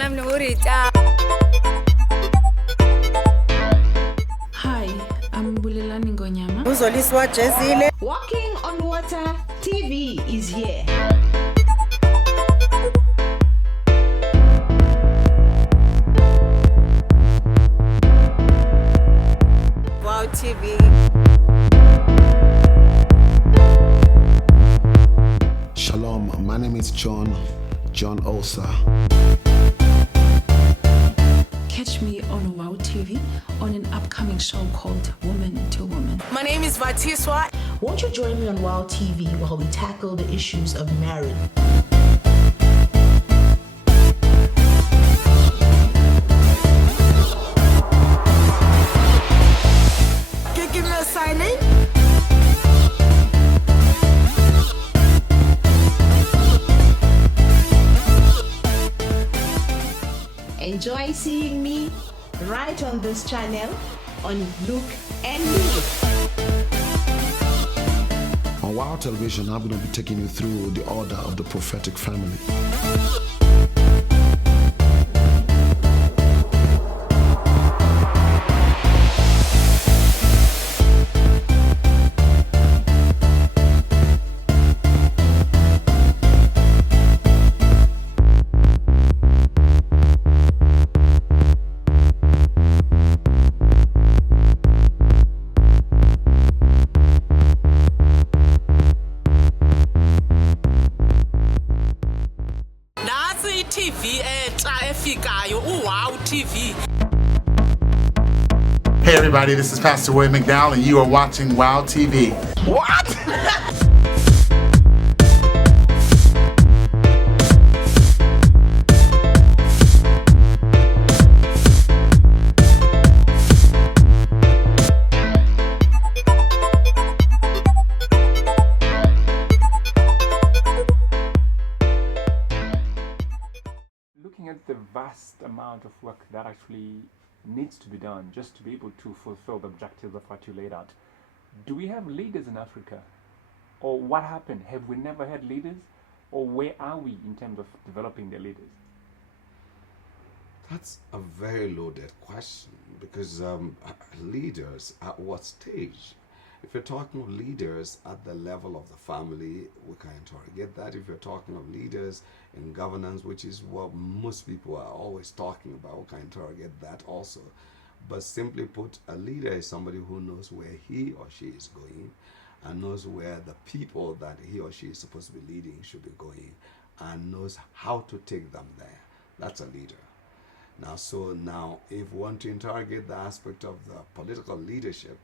Hi, I'm Bulelani Ngonyama. Walking on Water TV is here. Wow TV. Shalom, my name is John Osa. Catch me on Wow TV on an upcoming show called Woman to Woman. My name is Vatiswa. Won't you join me on WOW TV while we tackle the issues of marriage? Give me a signing. Enjoy seeing me right on this channel on Look and Live. On WOW Television, I'm going to be taking you through the order of the prophetic family. TV efikayo uWow TV. Hey everybody, this is Pastor Roy McDowell and you are watching WOW TV. What? Looking at the vast amount of work that actually needs to be done just to be able to fulfill the objectives of what you laid out, do we have leaders in Africa? Or what happened? Have we never had leaders? Or where are we in terms of developing the leaders? That's a very loaded question because leaders at what stage? If you're talking of leaders at the level of the family, we can interrogate that. If you're talking of leaders in governance, which is what most people are always talking about, we can interrogate that also. But simply put, a leader is somebody who knows where he or she is going and knows where the people that he or she is supposed to be leading should be going and knows how to take them there. That's a leader. Now, if we want to interrogate the aspect of the political leadership,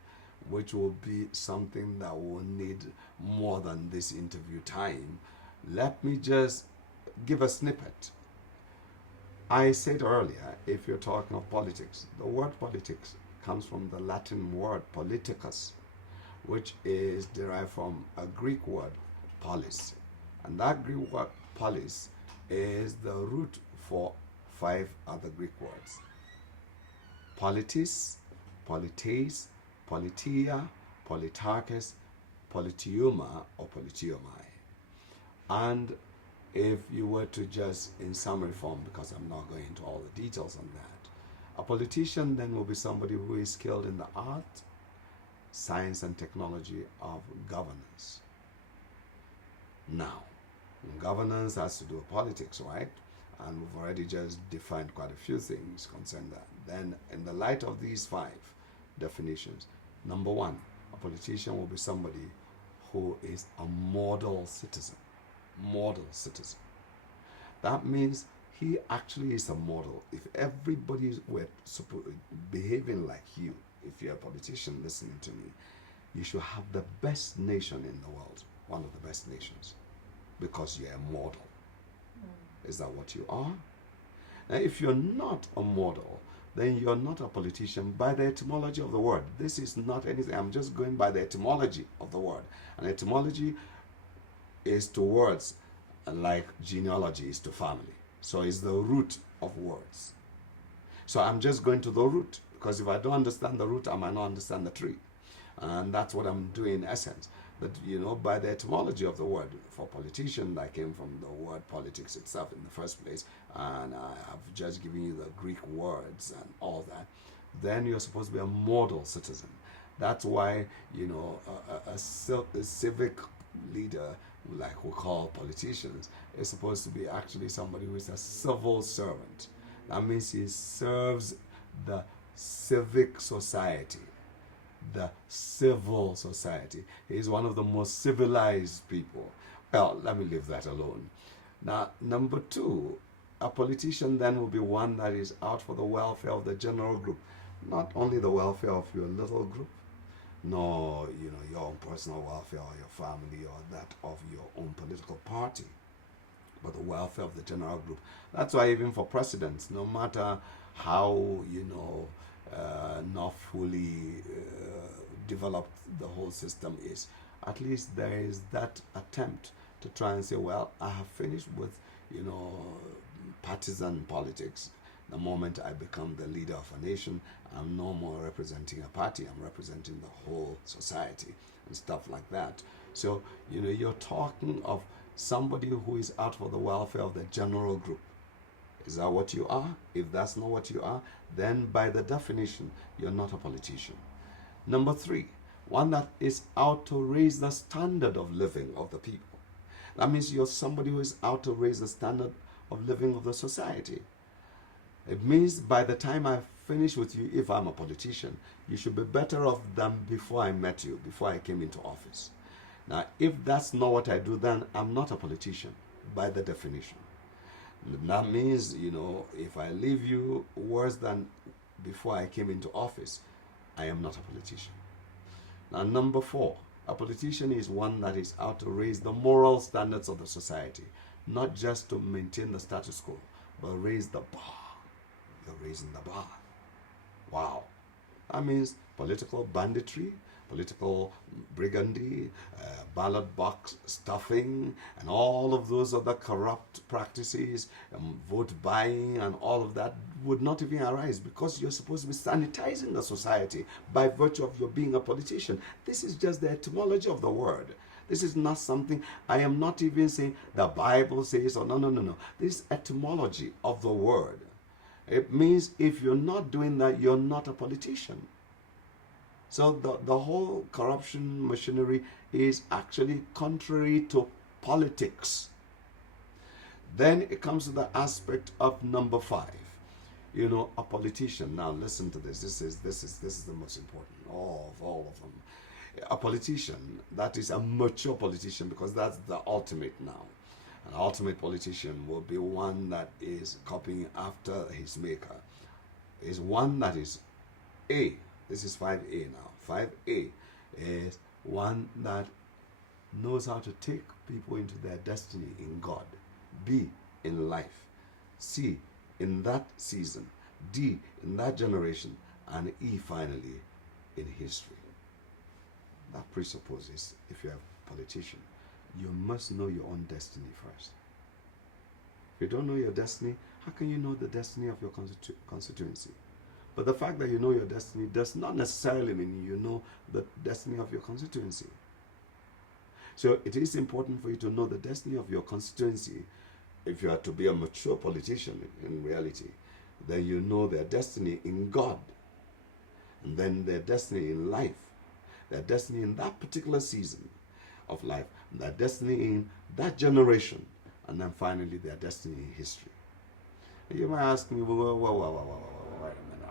which will be something that will need more than this interview time, let me just give a snippet. I said earlier, if you're talking of politics, the word politics comes from the Latin word politicus, which is derived from a Greek word, polis. And that Greek word, polis, is the root for 5 other Greek words. Politis, polites, politia, politarchus, politiuma, or politiomai. And if you were to just, in summary form, because I'm not going into all the details on that, a politician then will be somebody who is skilled in the art, science, and technology of governance. Now, governance has to do with politics, right? And we've already just defined quite a few things concerning that. Then, in the light of these 5 definitions, number 1, a politician will be somebody who is a model citizen. Model citizen. That means he actually is a model. If everybody were behaving like you, if you're a politician listening to me, you should have the best nation in the world, one of the best nations, because you're a model. Is that what you are? Now, if you're not a model, then you're not a politician by the etymology of the word. This is not anything. I'm just going by the etymology of the word. And etymology is to words like genealogy is to family. So it's the root of words. So I'm just going to the root, because if I don't understand the root, I might not understand the tree. And that's what I'm doing in essence. That, you know, by the etymology of the word, for politician, that came from the word politics itself in the first place, and I have just giving you the Greek words and all that, then you're supposed to be a model citizen. That's why, a civic leader, like we call politicians, is supposed to be actually somebody who is a civil servant. That means he serves the civic society, the civil society. He is one of the most civilized people. Well, let me leave that alone. Now, number two, a politician then will be one that is out for the welfare of the general group. Not only the welfare of your little group, nor your own personal welfare or your family or that of your own political party, but the welfare of the general group. That's why even for presidents, no matter how not fully developed the whole system is, at least there is that attempt to try and say, well, I have finished with partisan politics. The moment I become the leader of a nation, I'm no more representing a party, I'm representing the whole society and stuff like that. So, you're talking of somebody who is out for the welfare of the general group. Is that what you are? If that's not what you are, then by the definition, you're not a politician. Number three, one that is out to raise the standard of living of the people. That means you're somebody who is out to raise the standard of living of the society. It means by the time I finish with you, if I'm a politician, you should be better off than before I met you, before I came into office. Now, if that's not what I do, then I'm not a politician by the definition. That means, if I leave you worse than before I came into office, I am not a politician. Now, number four, a politician is one that is out to raise the moral standards of the society, not just to maintain the status quo, but raise the bar. You're raising the bar. Wow. That means political banditry, political brigandage, ballot box stuffing, and all of those other corrupt practices, vote buying, and all of that would not even arise because you're supposed to be sanitizing the society by virtue of your being a politician. This is just the etymology of the word. This is not something, I am not even saying the Bible says, or no. This is etymology of the word. It means if you're not doing that, you're not a politician. So the whole corruption machinery is actually contrary to politics. Then it comes to the aspect of number five. A politician. Now listen to this. This is the most important of all of them. A politician, that is a mature politician, because that's the ultimate now. An ultimate politician will be one that is copying after his maker. Is one that is A. This is 5A now. 5A is one that knows how to take people into their destiny in God. B, in life. C, in that season. D, in that generation. And E, finally, in history. That presupposes, if you're a politician, you must know your own destiny first. If you don't know your destiny, how can you know the destiny of your constituency? But the fact that you know your destiny does not necessarily mean you know the destiny of your constituency. So it is important for you to know the destiny of your constituency. If you are to be a mature politician in reality, then you know their destiny in God, and then their destiny in life, their destiny in that particular season of life, their destiny in that generation, and then finally their destiny in history. And you might ask me, wait a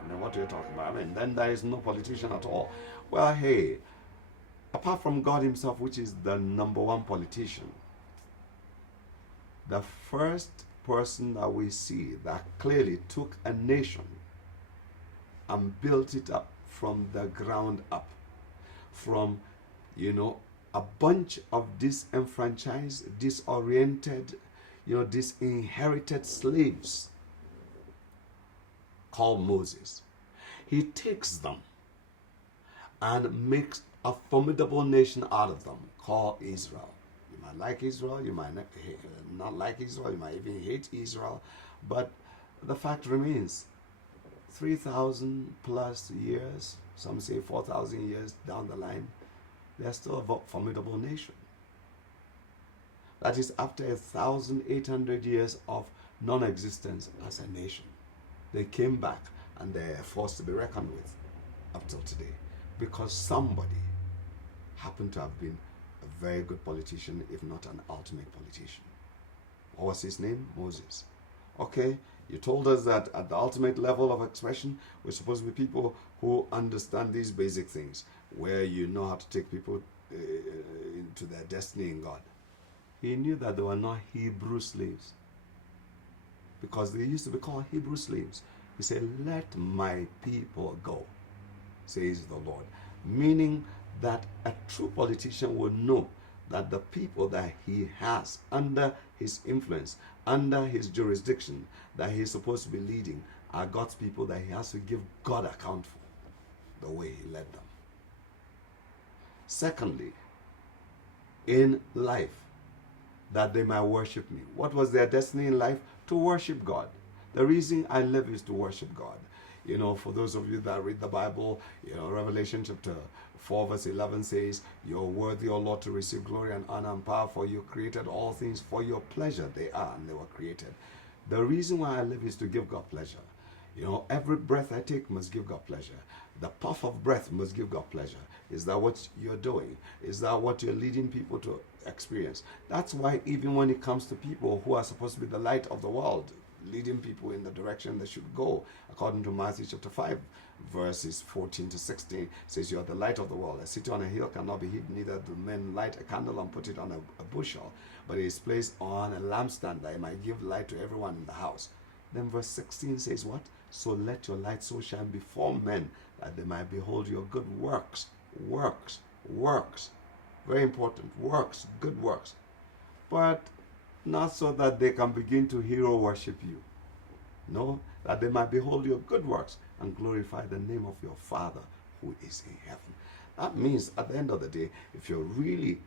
minute, what are you talking about? Then there is no politician at all. Well, hey, apart from God himself, which is the number one politician, the first person that we see that clearly took a nation and built it up from the ground up, from, a bunch of disenfranchised, disoriented, disinherited slaves called Moses. He takes them and makes a formidable nation out of them called Israel. You might like Israel, you might not like Israel, you might even hate Israel, but the fact remains, 3,000 plus years, some say 4,000 years down the line, they're still a formidable nation. That is after 1,800 years of non-existence as a nation. They came back and they're forced to be reckoned with up till today because somebody happened to have been a very good politician, if not an ultimate politician. What was his name? Moses. Okay, you told us that at the ultimate level of expression, we're supposed to be people who understand these basic things, where you know how to take people into their destiny in God. He knew that they were not Hebrew slaves, because they used to be called Hebrew slaves. He said, "Let my people go," says the Lord. Meaning that a true politician will know that the people that he has under his influence, under his jurisdiction, that he's supposed to be leading, are God's people that he has to give God account for the way he led them. Secondly, in life, that they might worship me. What was their destiny in life? To worship God. The reason I live is to worship God. You know, for those of you that read the Bible, you know, Revelation chapter 4 verse 11 says, "You're worthy, O Lord, to receive glory and honor and power, for you created all things for your pleasure." They are, and they were created. The reason why I live is to give God pleasure. You know, every breath I take must give God pleasure. The puff of breath must give God pleasure. Is that what you're doing? Is that what you're leading people to experience? That's why even when it comes to people who are supposed to be the light of the world, leading people in the direction they should go, according to Matthew chapter 5, verses 14 to 16, says, "You are the light of the world. A city on a hill cannot be hid, neither do men light a candle and put it on a bushel, but it is placed on a lampstand, that it might give light to everyone in the house." Then verse 16 says what? "So let your light so shine before men, that they might behold your good works." Works. Very important. Works. Good works. But not so that they can begin to hero worship you. No, that they might behold your good works and glorify the name of your Father who is in heaven. That means at the end of the day, if you're really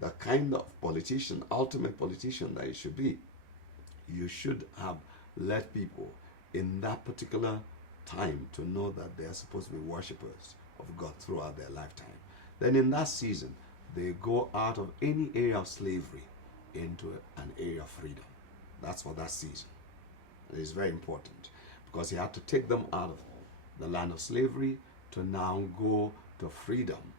the kind of politician, ultimate politician that you should be, you should have led people in that particular time to know that they are supposed to be worshippers of God throughout their lifetime. Then in that season, they go out of any area of slavery into an area of freedom. That's for that season. It is very important, because he had to take them out of the land of slavery to now go to freedom.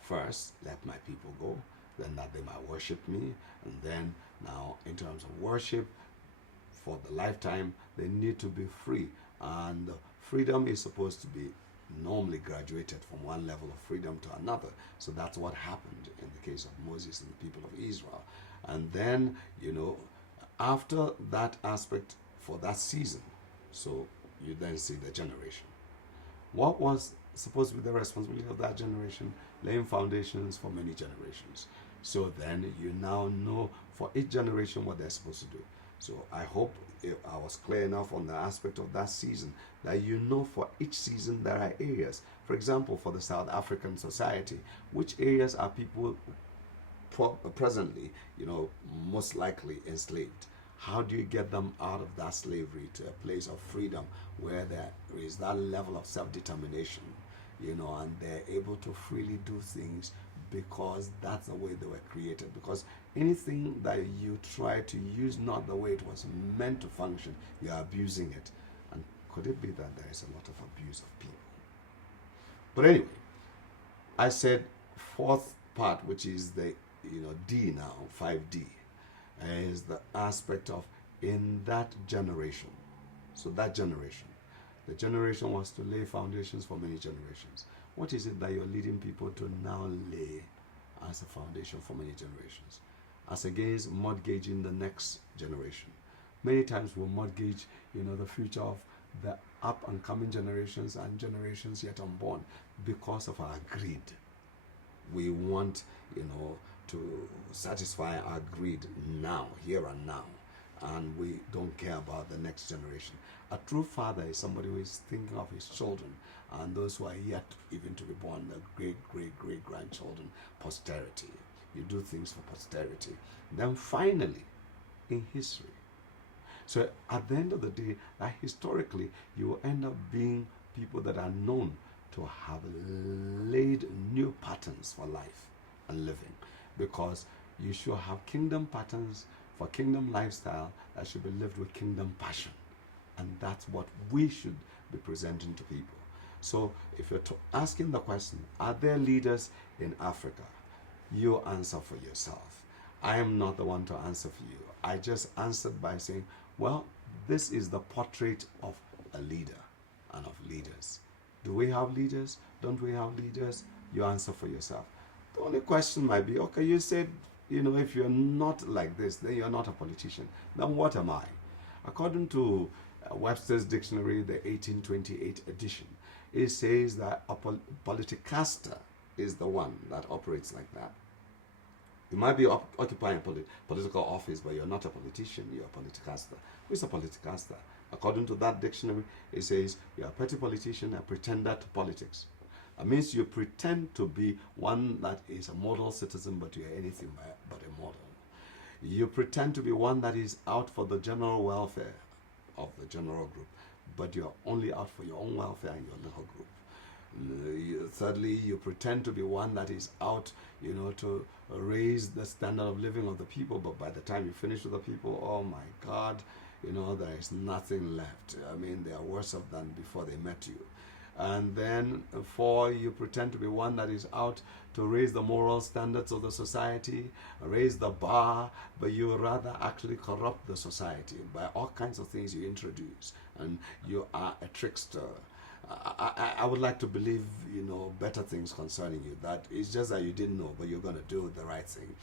First, let my people go, then that they might worship me, and then now in terms of worship for the lifetime, they need to be free. And freedom is supposed to be normally graduated from one level of freedom to another. So that's what happened in the case of Moses and the people of Israel. And then, you know, after that aspect for that season, so you then see the generation. What was supposed to be the responsibility of that generation? Laying foundations for many generations. So then you now know for each generation what they're supposed to do. So I hope I was clear enough on the aspect of that season, that you know for each season there are areas. For example, for the South African society, which areas are people presently, you know, most likely enslaved? How do you get them out of that slavery to a place of freedom where there is that level of self-determination, you know, and they're able to freely do things because that's the way they were created? Because anything that you try to use not the way it was meant to function, you are abusing it. And could it be that there is a lot of abuse of people? But anyway, I said fourth part, which is the, you know, D now, 5D, is the aspect of in that generation. So that generation, the generation was to lay foundations for many generations. What is it that you're leading people to now lay as a foundation for many generations, as against mortgaging the next generation? Many times we'll mortgage, you know, the future of the up and coming generations and generations yet unborn because of our greed. We want, you know, to satisfy our greed now, here and now, and we don't care about the next generation. A true father is somebody who is thinking of his children and those who are yet even to be born, the great grandchildren, posterity. You do things for posterity. Then finally, in history. So at the end of the day, historically, you will end up being people that are known to have laid new patterns for life and living, because you should have kingdom patterns for kingdom lifestyle that should be lived with kingdom passion And that's what we should be presenting to people. So if you're asking the question, are there leaders in Africa? You answer for yourself. I am not the one to answer for you. I just answered by saying, well, this is the portrait of a leader and of leaders. Do we have leaders? Don't we have leaders? You answer for yourself. The only question might be, okay, you said, if you're not like this, then you're not a politician. Then what am I? According to Webster's Dictionary, the 1828 edition, it says that a politicaster is the one that operates like that. You might be occupying a political office, but you're not a politician, you're a politicaster. Who is a politicaster? According to that dictionary, it says you're a petty politician, a pretender to politics. It means you pretend to be one that is a model citizen, but you're anything but a model. You pretend to be one that is out for the general welfare of the general group, but you're only out for your own welfare and your little group. Thirdly, you pretend to be one that is out, to raise the standard of living of the people, but by the time you finish with the people, oh my God, there is nothing left. I mean, they are worse off than before they met you. And then 4, you pretend to be one that is out to raise the moral standards of the society, raise the bar, but you rather actually corrupt the society by all kinds of things you introduce, and you are a trickster. I would like to believe, better things concerning you, that it's just that you didn't know, but you're going to do the right thing.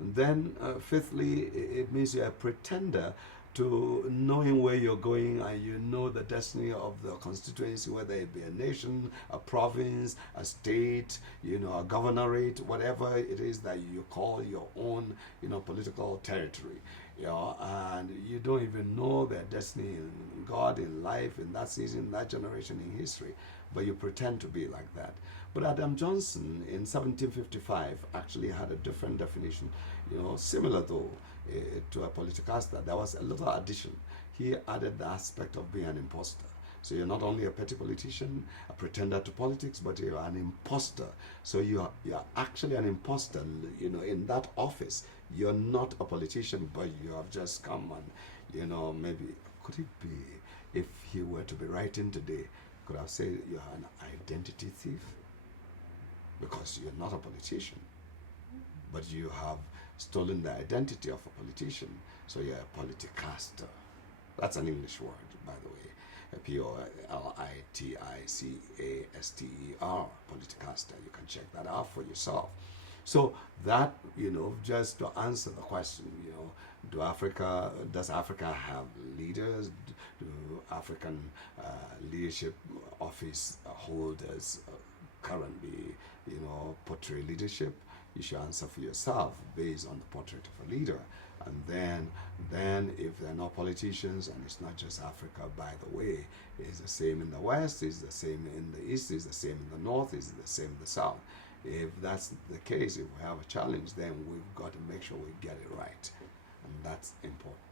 And then, 5thly, it means you're a pretender to knowing where you're going, and you know the destiny of the constituency, whether it be a nation, a province, a state, a governorate, whatever it is that you call your own, political territory. And you don't even know their destiny in God, in life, in that season, in that generation, in history, but you pretend to be like that. But Adam Johnson in 1755 actually had a different definition, similar though to a politicaster. There was a little addition. He added the aspect of being an imposter. So you're not only a petty politician, a pretender to politics, but you're an imposter. So you're actually an imposter, in that office. You're not a politician, but you have just come and, maybe, could it be, if he were to be writing today, could I say you're an identity thief? Because you're not a politician, but you have stolen the identity of a politician, so you're a politicaster. That's an English word, by the way. Politicaster, politicaster. You can check that out for yourself. So that, just to answer the question, does Africa have leaders? Do African leadership office holders currently, portray leadership? You should answer for yourself based on the portrait of a leader. And then if they're not politicians, and it's not just Africa, by the way, it's the same in the West, it's the same in the East, it's the same in the North, it's the same in the South. If that's the case, if we have a challenge, then we've got to make sure we get it right. And that's important.